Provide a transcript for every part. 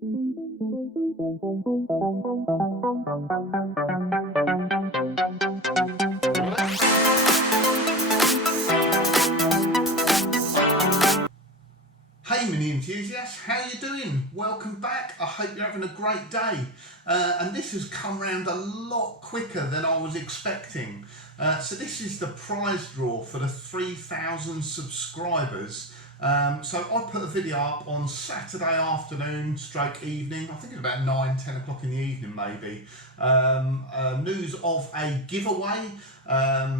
Hey mini enthusiasts, how you doing? Welcome back. I hope you're having a great day. And this has come round a lot quicker than I was expecting. So this is the prize draw for the 3,000 subscribers. So I put a video up on Saturday afternoon stroke evening, I think it's about 9-10 o'clock in the evening maybe, news of a giveaway.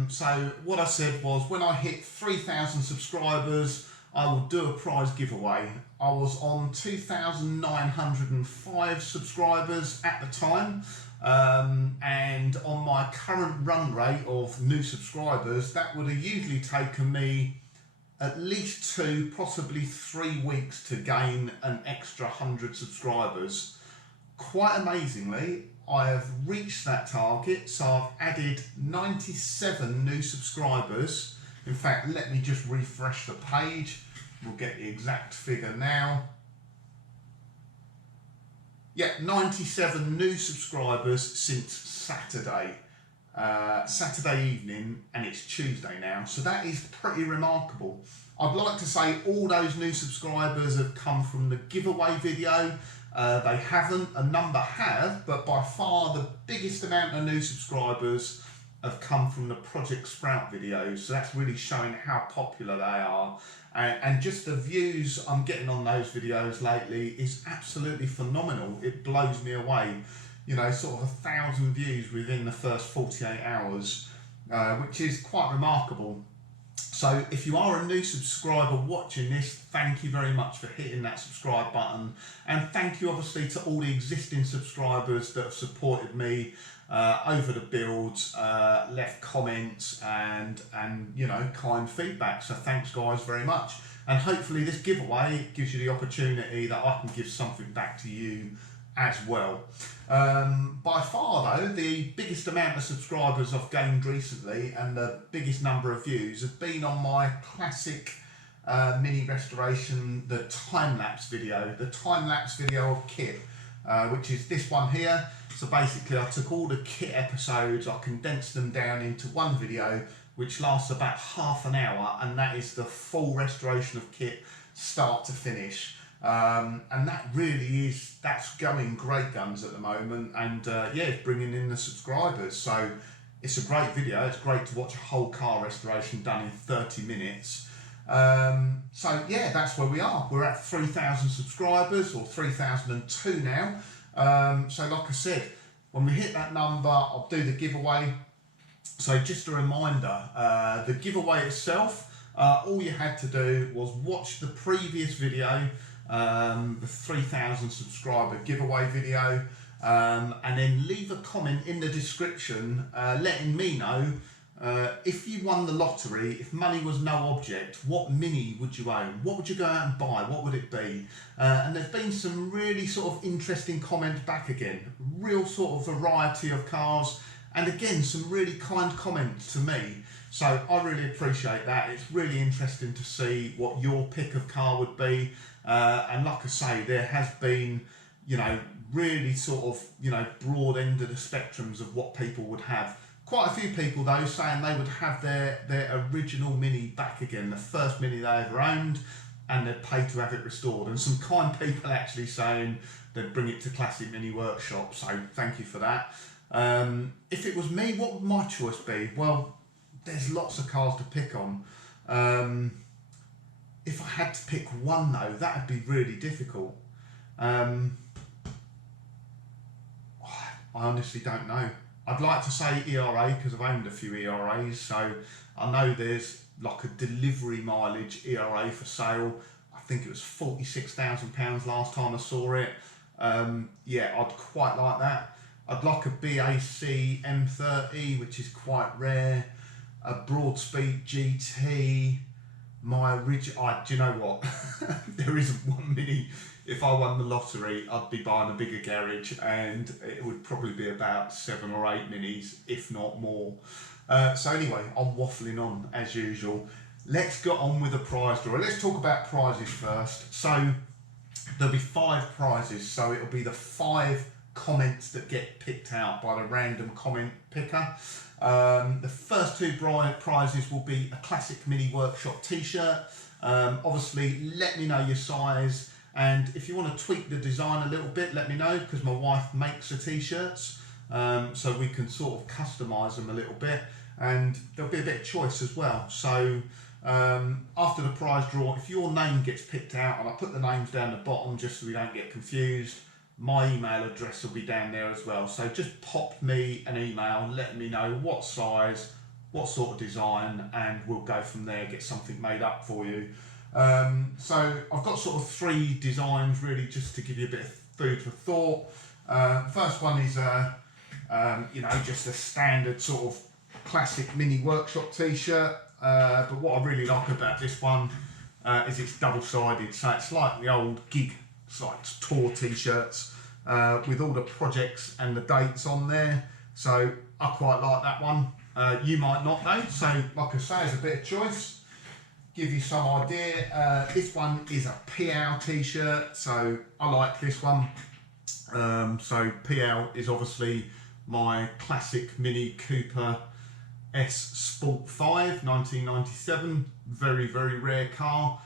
So what I said was when I hit 3,000 subscribers I will do a prize giveaway. I was on 2,905 subscribers at the time, and on my current run rate of new subscribers that would have usually taken me at least 2, possibly 3 weeks to gain an extra 100 subscribers. Quite amazingly, I have reached that target, so I've added 97 new subscribers. In fact, let me just refresh the page. We'll get the exact figure now. Yeah, 97 new subscribers since Saturday. Saturday evening, and it's Tuesday now, so that is pretty remarkable. I'd like to say all those new subscribers have come from the giveaway video. They haven't, a number have, but by far the biggest amount of new subscribers have come from the Project Sprout videos, so that's really showing how popular they are. And just the views I'm getting on those videos lately is absolutely phenomenal. It blows me away. You know, sort of 1,000 views within the first 48 hours, which is quite remarkable. So if you are a new subscriber watching this, thank you very much for hitting that subscribe button, and thank you obviously to all the existing subscribers that have supported me over the builds, left comments and you know, kind feedback. So thanks guys very much, and hopefully this giveaway gives you the opportunity that I can give something back to you as well. By far though, the biggest amount of subscribers I've gained recently and the biggest number of views have been on my classic mini restoration, the time-lapse video. The time-lapse video of kit, which is this one here. So basically I took all the kit episodes, I condensed them down into one video which lasts about half an hour, and that is the full restoration of kit start to finish. And that really is, that's going great guns at the moment, and yeah, it's bringing in the subscribers, so it's a great video. It's great to watch a whole car restoration done in 30 minutes. So yeah, that's where we are. We're at 3,000 subscribers, or 3,002 now. So like I said, when we hit that number I'll do the giveaway. So just a reminder, the giveaway itself, all you had to do was watch the previous video, the 3,000 subscriber giveaway video, and then leave a comment in the description letting me know if you won the lottery, if money was no object, what mini would you own? What would you go out and buy? What would it be? And there's been some really sort of interesting comments back again, real sort of variety of cars, and again some really kind comments to me. So I really appreciate that. It's really interesting to see what your pick of car would be. And like I say, there has been, you know, really sort of, you know, broad end of the spectrums of what people would have. Quite a few people though saying they would have their original mini back again, the first mini they ever owned, and they'd pay to have it restored. And some kind people actually saying they'd bring it to Classic Mini Workshop, so thank you for that. If it was me, what would my choice be? Well, there's lots of cars to pick on. If I had to pick one though, that would be really difficult. I honestly don't know. I'd like to say ERA because I've owned a few ERAs, so I know there's like a delivery mileage ERA for sale. I think it was £46,000 last time I saw it. Yeah, I'd quite like that. I'd like a BAC M30, which is quite rare. A Broadspeed GT. My original, do you know what? There isn't one mini. If I won the lottery, I'd be buying a bigger garage, and it would probably be about 7 or 8 minis, if not more. So anyway, I'm waffling on as usual. Let's get on with the prize draw. Let's talk about prizes first. So There'll be 5 prizes, so it'll be the 5 comments that get picked out by the random comment picker. The first 2 prizes will be a classic mini workshop t-shirt. Obviously let me know your size, and if you want to tweak the design a little bit, let me know, because my wife makes the t-shirts, so we can sort of customise them a little bit, and there'll be a bit of choice as well. So after the prize draw, if your name gets picked out, and I put the names down the bottom just so we don't get confused, my email address will be down there as well. So just pop me an email, let me know what size, what sort of design, and we'll go from there, get something made up for you. So I've got sort of 3 designs really, just to give you a bit of food for thought. First one is you know, just a standard sort of classic mini workshop t-shirt. But what I really like about this one is it's double-sided, so it's like the old gig, it's like tour t-shirts with all the projects and the dates on there. So I quite like that one. You might not though, so like I say, there's a bit of choice. Give you some idea. This one is a PL t-shirt, so I like this one. So PL is obviously my classic Mini Cooper S Sport 5 1997, very rare car,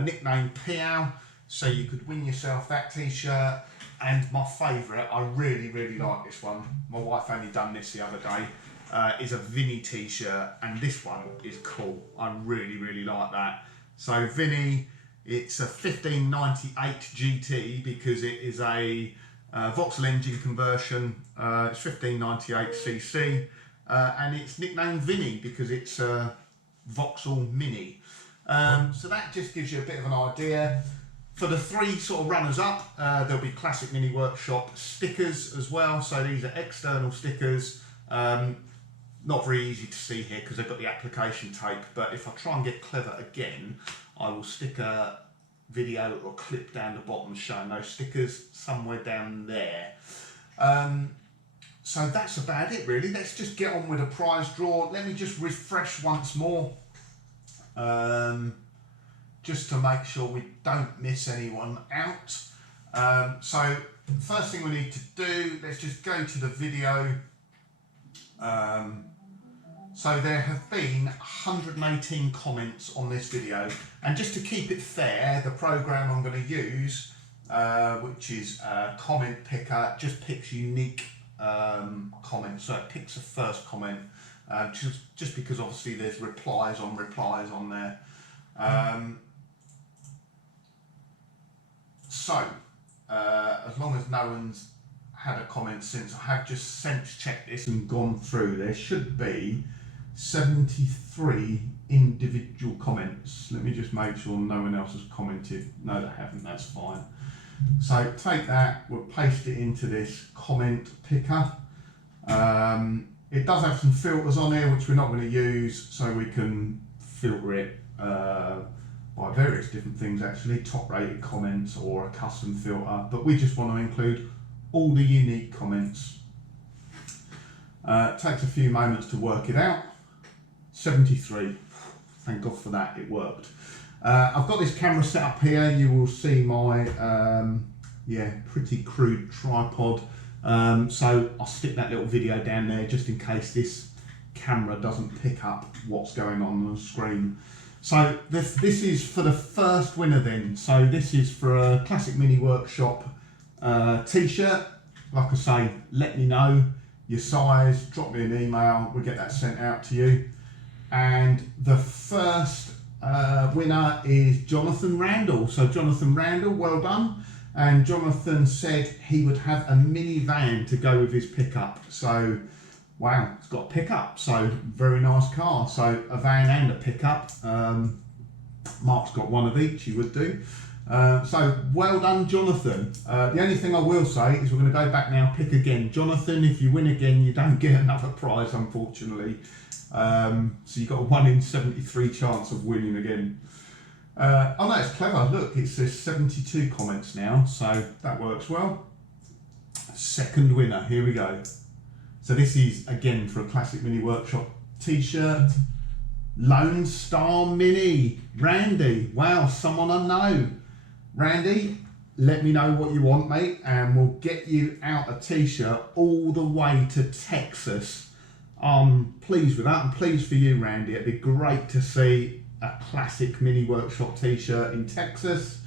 nicknamed PL, so you could win yourself that t-shirt. And my favourite, I really like this one, my wife only done this the other day, is a Vinny t-shirt, and this one is cool. I really like that. So Vinny, it's a 1598 GT because it is a Vauxhall engine conversion. It's 1598 cc. And it's nicknamed Vinny because it's a Vauxhall Mini. So that just gives you a bit of an idea. For the 3 sort of runners up, there'll be classic Mini Workshop stickers as well. So these are external stickers. Not very easy to see here because they've got the application tape, but if I try and get clever again, I will stick a video or clip down the bottom showing those stickers somewhere down there. So that's about it really. Let's just get on with a prize draw. Let me just refresh once more, just to make sure we don't miss anyone out. So the first thing we need to do, let's just go to the video. So there have been 118 comments on this video, and just to keep it fair, the program I'm going to use, which is Comment Picker, just picks unique comments. So it picks the first comment, just because obviously there's replies on there. So as long as no one's had a comment since, I have just sense checked this and gone through, there should be 73 individual comments. Let me just make sure no one else has commented. No, they haven't, that's fine. So take that, we'll paste it into this comment picker. It does have some filters on here which we're not going to use, so we can filter it by various different things actually, top rated comments or a custom filter, but we just want to include all the unique comments. It takes a few moments to work it out. 73, thank God for that, it worked. I've got this camera set up here. You will see my pretty crude tripod, so I'll stick that little video down there just in case this camera doesn't pick up what's going on the screen. So this is for the first winner then. So this is for a Classic Mini Workshop t-shirt. Like I say, let me know your size, drop me an email, we'll get that sent out to you. And the first winner is Jonathan Randall. So Jonathan Randall, well done. And Jonathan said he would have a minivan to go with his pickup. So wow, it's got a pickup, so very nice car. So a van and a pickup. Mark's got one of each, he would do. So well done, Jonathan. The only thing I will say is we're going to go back now, pick again. Jonathan, if you win again, you don't get another prize, unfortunately. So you've got a 1 in 73 chance of winning again. Oh no, it's clever. Look, it says 72 comments now, so that works well. Second winner, here we go. So this is again for a Classic Mini Workshop t-shirt. Lone Star Mini, Randy. Wow, someone I know. Randy, let me know what you want, mate, and we'll get you out a t-shirt all the way to Texas. I'm pleased with that. I'm pleased for you, Randy. It'd be great to see a classic Mini Workshop t-shirt in Texas.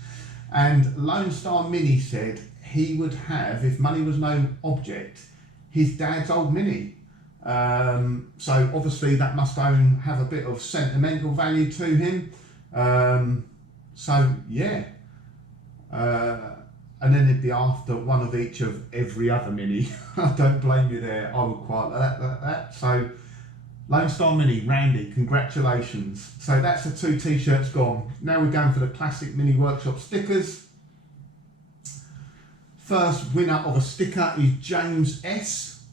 And Lone Star Mini said he would have, if money was no object, his dad's old Mini. So obviously that must have a bit of sentimental value to him. So yeah. And then it'd be after one of each of every other Mini. I don't blame you there. I would quite like that. So Lone Star Mini, Randy, congratulations. So that's the 2 t-shirts gone. Now we're going for the classic Mini Workshop stickers. First winner of a sticker is James S.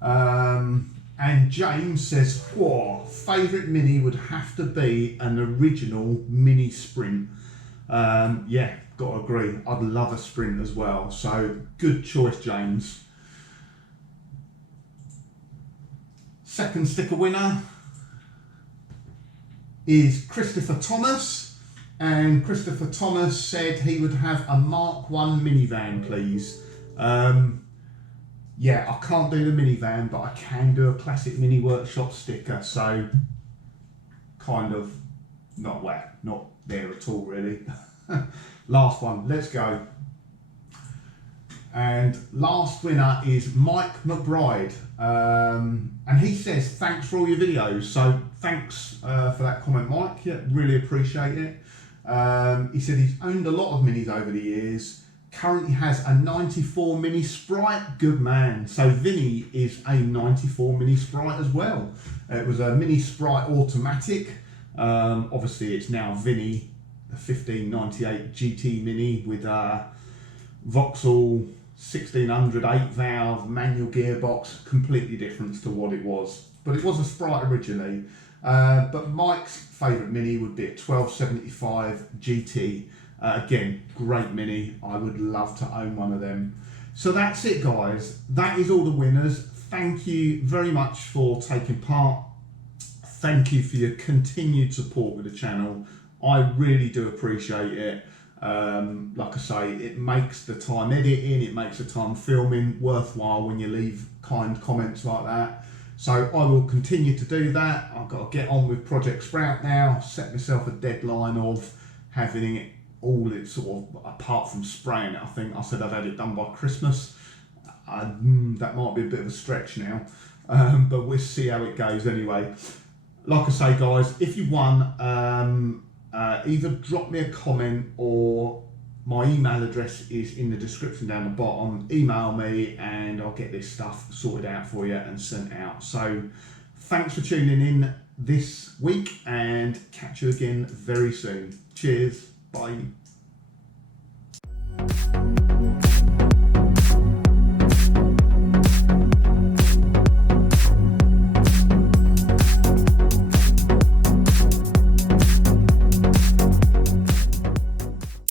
And James says, whoa, favourite Mini would have to be an original Mini Sprint. Yeah, got to agree. I'd love a Sprint as well. So good choice, James. Second sticker winner is Christoper Thomas. And Christoper Thomas said he would have a Mark 1 minivan, please. Yeah, I can't do the minivan, but I can do a classic Mini Workshop sticker. So kind of not there at all, really. Last one, let's go. And last winner is Mike McBride. And he says, thanks for all your videos. So thanks for that comment, Mike. Yeah, really appreciate it. He said he's owned a lot of Minis over the years. Currently has a 94 Mini Sprite. Good man. So Vinny is a 94 Mini Sprite as well. It was a Mini Sprite automatic. Obviously it's now Vinny, a 1598 GT Mini with a Vauxhall 1600 8-valve manual gearbox. Completely different to what it was. But it was a Sprite originally. But Mike's favourite Mini would be a 1275 GT. Again, great Mini. I would love to own one of them. So that's it, guys. That is all the winners. Thank you very much for taking part. Thank you for your continued support with the channel. I really do appreciate it. Like I say, it makes the time editing, it makes the time filming worthwhile when you leave kind comments like that. So I will continue to do that. I've got to get on with Project Sprout now, set myself a deadline of having it all sort of, apart from spraying it, I think I said I'd had it done by Christmas. That might be a bit of a stretch now, but we'll see how it goes anyway. Like I say, guys, if you won, either drop me a comment or my email address is in the description down the bottom. Email me and I'll get this stuff sorted out for you and sent out. So thanks for tuning in this week and catch you again very soon. Cheers. Bye.